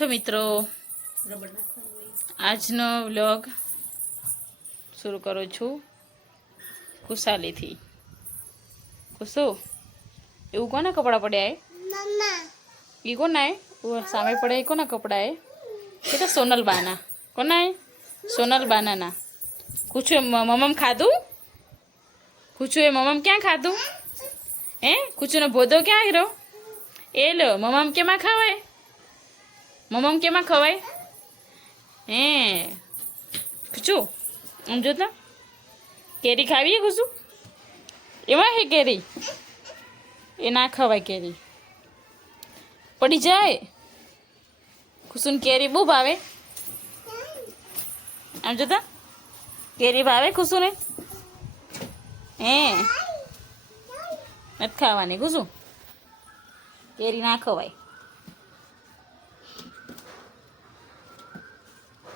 છો મિત્રો, આજનો વ્લોગ શરૂ કરું છું ખુશાલીથી. ખુશુ, એવું કોના કપડાં પડ્યા? એ કોના સામે પડે એ કોના કપડાં એ તો સોનલ બાના. કોના એ? સોનલ બાનાના. પૂછું એ મમ્મ ખાધું? પૂછું એ મમ્મ ક્યાં ખાધું? કુચુનો ભોદો ક્યાં હીરો? એ લો મમ્મ કેમાં ખવાય? મમ્મ કેમાં ખવાય? કુચું આમ જોતા કેરી ખાવીએ કુસું? એમાં હે કેરી? એ ના ખવાય કેરી, પડી જાય. કુસુન કેરી બહુ ભાવે. આમ જોતા કેરી ભાવે કુસુને? નથી ખાવાની કુસું, કેરી ના ખવાય.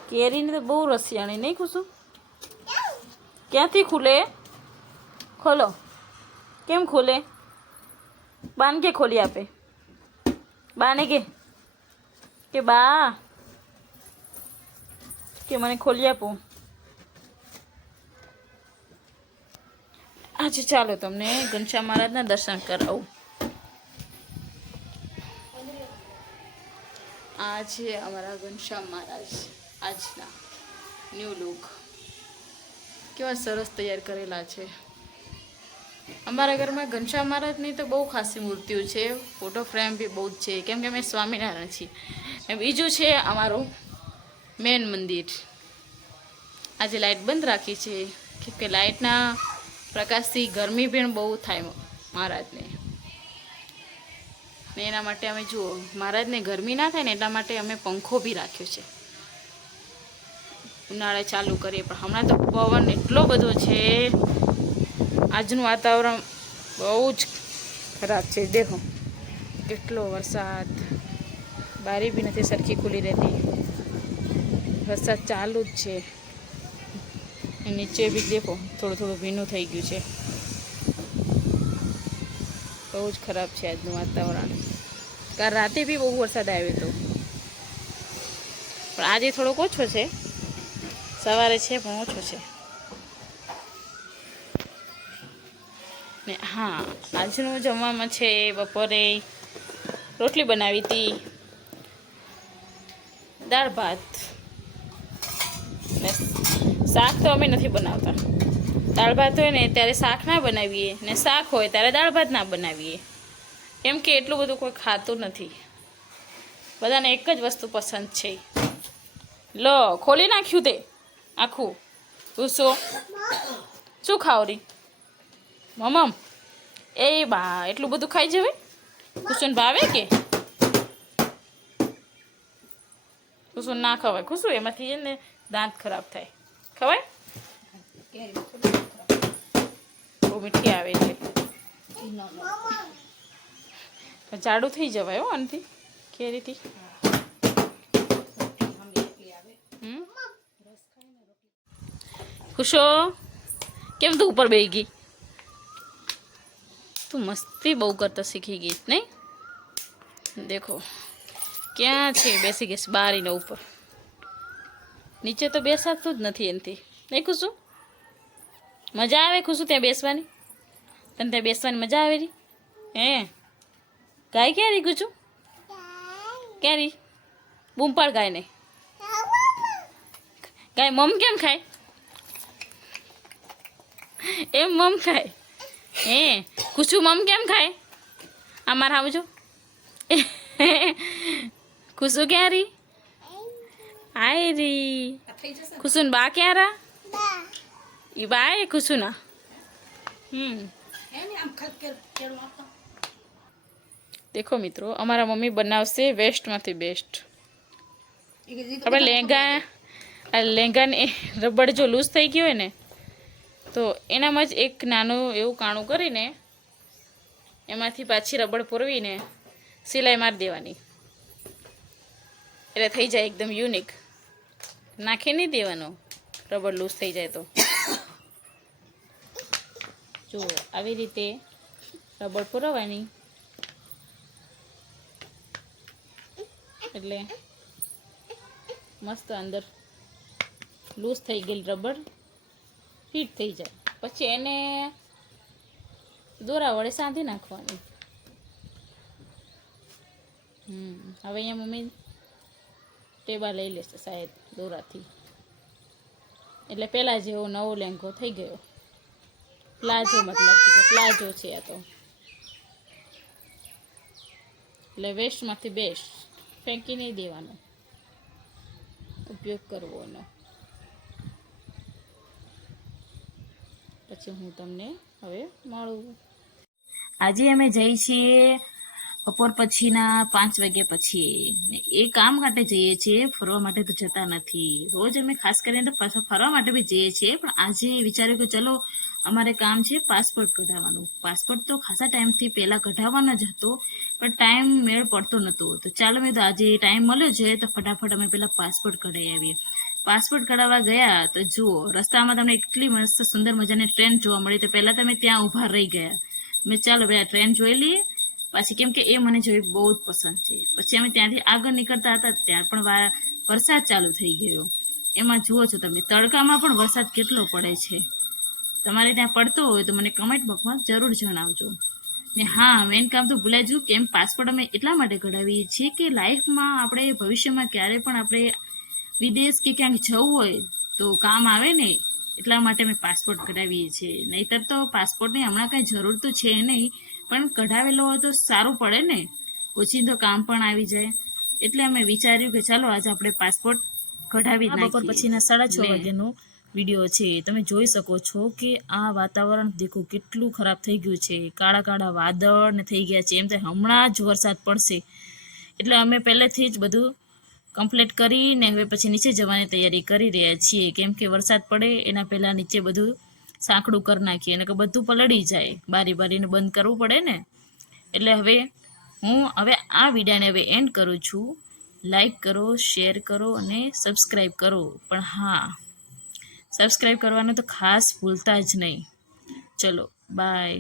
કેરીની તો બહુ રસિયાણી નહીં કુસું? ક્યાંથી ખુલે? ખોલો. કેમ ખોલે? બાન કે ખોલી આપે? બાને કે બા કે મને ખોલી આપો. આજે ચાલો તમને ઘનશ્યામ મહારાજના દર્શન કરાવું. આજે અમારા ઘનશ્યામ મહારાજ આજના ન્યૂ લુક કેવા સરસ તૈયાર કરેલા છે. અમારા ઘરમાં ઘનશ્યામ મહારાજની તો બહુ ખાસી મૂર્તિઓ છે, ફોટો ફ્રેમ બી બહુ જ છે, કેમ કે અમે સ્વામિનારાયણ છીએ. બીજું છે અમારું મેન મંદિર. આજે લાઇટ બંધ રાખી છે કેમ કે લાઇટના પ્રકાશથી ગરમી પણ બહુ થાય મહારાજને, ને એના માટે અમે જુઓ મહારાજને ગરમી ના થાય ને એટલા માટે અમે પંખો બી રાખ્યો છે. ઉનાળે ચાલુ કરીએ પણ હમણાં તો પવન એટલો બધો છે. આજનું વાતાવરણ બહુ જ ખરાબ છે. દેખો કેટલો વરસાદ, બારી બી નથી સરખી ખુલી રહેતી, વરસાદ ચાલુ જ છે. નીચે બી દેખો થોડું થોડું ભીનું થઈ ગયું છે. બહુ જ ખરાબ છે આજનું વાતાવરણ. કાલ રાતે બી બહુ વરસાદ આવ્યો હતો પણ આજે થોડોક ઓછો છે. સવારે છે પણ ઓછો છે. ને હા, આજનું જમવામાં છે બપોરે રોટલી બનાવી હતી, દાળ ભાત ને શાક તો અમે નથી બનાવતા. દાળ ભાત હોય ને ત્યારે શાક ના બનાવીએ, ને શાક હોય ત્યારે દાળ ભાત ના બનાવીએ, કેમ કે એટલું બધું કોઈ ખાતું નથી. બધાને એક જ વસ્તુ પસંદ છે. લો ખોલી નાખ્યું તે આખું. શું ખાવરી મમ્મ? એ બા એટલું બધું ખાઈ જવે? કુસુન ભાવે કે? કુસુન ના ખવાય. કુસું એમાંથી ને દાંત ખરાબ થાય. ખવાય? બહુ મીઠી આવે એટલે જાડું થઈ જવાય હો આનાથી, કેરીથી. ખુશો કેમ તું ઉપર બેસી ગઈ? તું મસ્તી બહુ કરતા શીખી ગઈ નહીં? દેખો ક્યાં છે બેસી ગઈ બારીના ઉપર. નીચે તો બેસાતું જ નથી એનાથી. નહીં ખુશું? મજા આવે ખુશું ત્યાં બેસવાની? તને ત્યાં બેસવાની મજા આવે રહી? ગાય ક્યાં રહી ગુચું? ક્યાં રહી? બૂમ પાડ ગાયને. ગાય મમ કેમ ખાય? એમ મમ ખાય? કુસુ મમ કેમ ખાય? અમારે આવજો. ખુશુ ક્યાં રહી? આય રી. ખુશુન બા ક્યાં રહા? ઈ બા એ ખુશુના. દેખો મિત્રો, અમારા મમ્મી બનાવશે વેસ્ટમાંથી બેસ્ટ. આપણે લેંગાને રબડ જો લૂઝ થઈ ગયો હોય ને તો એનામાં જ એક નાનું એવું કાણું કરીને એમાંથી પાછી રબડ પૂરવીને સિલાઈ મારી દેવાની, એટલે થઈ જાય એકદમ યુનિક. નાખી નહીં દેવાનો રબડ લૂઝ થઈ જાય તો. જુઓ આવી રીતે રબડ પૂરવાની એટલે મસ્ત અંદર લૂઝ થઈ ગયેલી રબર ફિટ થઈ જાય. પછી એને દોરા વડે સાંધી નાખવાની. હવે અહીંયા મમ્મી ટેબા લઈ લેશે શાયદ દોરાથી. એટલે પહેલાં જેવો નવો લેંઘો થઈ ગયો. પ્લાઝો મતલબ પ્લાઝો છે આ તો. એટલે વેસ્ટમાંથી બેસ્ટ ફેંકી નહીં દેવાનો, ઉપયોગ કરવો એનો. પછી હું તમને હવે મળું. આજે અમે જઈએ છીએ બપોર પછીના 5 વાગ્યા પછી. એ કામ માટે જઈએ છીએ, ફરવા માટે તો જતા નથી. રોજ અમે ખાસ કરીને તો ફરવા માટે બી જઈએ છીએ, પણ આજે વિચાર્યું કે ચલો અમારે કામ છે પાસપોર્ટ કઢાવવાનું. પાસપોર્ટ તો ખાસા ટાઈમથી પહેલાં કઢાવવાનો જ હતો, પણ ટાઈમ મેળ પડતો નહોતો. તો ચાલો મેં તો આજે ટાઈમ મળ્યો છે તો ફટાફટ અમે પહેલાં પાસપોર્ટ કઢાવી આવીએ. પાસપોર્ટ કઢાવવા ગયા તો જુઓ રસ્તામાં તમને એટલી મસ્ત સુંદર મજાની ટ્રેન જોવા મળી. તો પહેલાં તમે ત્યાં ઊભા રહી ગયા. મેં ચાલો ભાઈ ટ્રેન જોઈ લઈએ પાછી, કેમ કે એ મને જોઈ બહુ જ પસંદ છે. પછી અમે ત્યાંથી આગળ નીકળતા હતા ત્યાં પણ વરસાદ ચાલુ થઈ ગયો. એમાં જુઓ છો તમે તડકામાં પણ વરસાદ કેટલો પડે છે. તમારે ત્યાં પડતો હોય તો મને કમેન્ટ બોક્સમાં જરૂર જણાવજો. ને હા, મેઇન કામ તો ભૂલાઈ ગયું, કેમ પાસપોર્ટ અમે એટલા માટે કઢાવીએ છીએ કે લાઈફમાં આપણે ભવિષ્યમાં ક્યારે પણ આપણે વિદેશ કે ક્યાંક જવું હોય તો કામ આવે ને, એટલા માટે અમે પાસપોર્ટ કઢાવીએ છીએ. નહીંતર તો પાસપોર્ટની હમણાં કાંઈ જરૂર તો છે નહીં, પણ કઢાવેલો હોય તો સારું પડે ને, ઓચિંતો કામ પણ આવી જાય. એટલે અમે વિચાર્યું કે ચાલો આજે આપણે પાસપોર્ટ કઢાવી નાખીએ. બપોર પછીના 6:30 વાગ્યાનો વિડીયો છે. તમે જોઈ શકો છો કે આ વાતાવરણ દેખો કેટલું ખરાબ થઈ ગયું છે. કાળા કાળા વાદળ ને થઈ ગયા છે. એમ તો હમણાં જ વરસાદ પડશે. એટલે અમે પહેલેથી જ બધું કમ્પ્લીટ કરીને હવે પછી નીચે જવાની તૈયારી કરી રહ્યા છીએ, કેમ કે વરસાદ પડે એના પહેલાં નીચે બધું સાંકડું કરી નાખીએ અને કે બધું પલળી જાય. બારીને બંધ કરવું પડે ને. એટલે હવે હું આ વિડીયોને હવે એન્ડ કરું છું. લાઈક કરો, શેર કરો અને સબસ્ક્રાઈબ કરો. પણ હા, સબસ્ક્રાઈબ કરવાનું તો ખાસ ભૂલતા જ નહીં. ચલો બાય.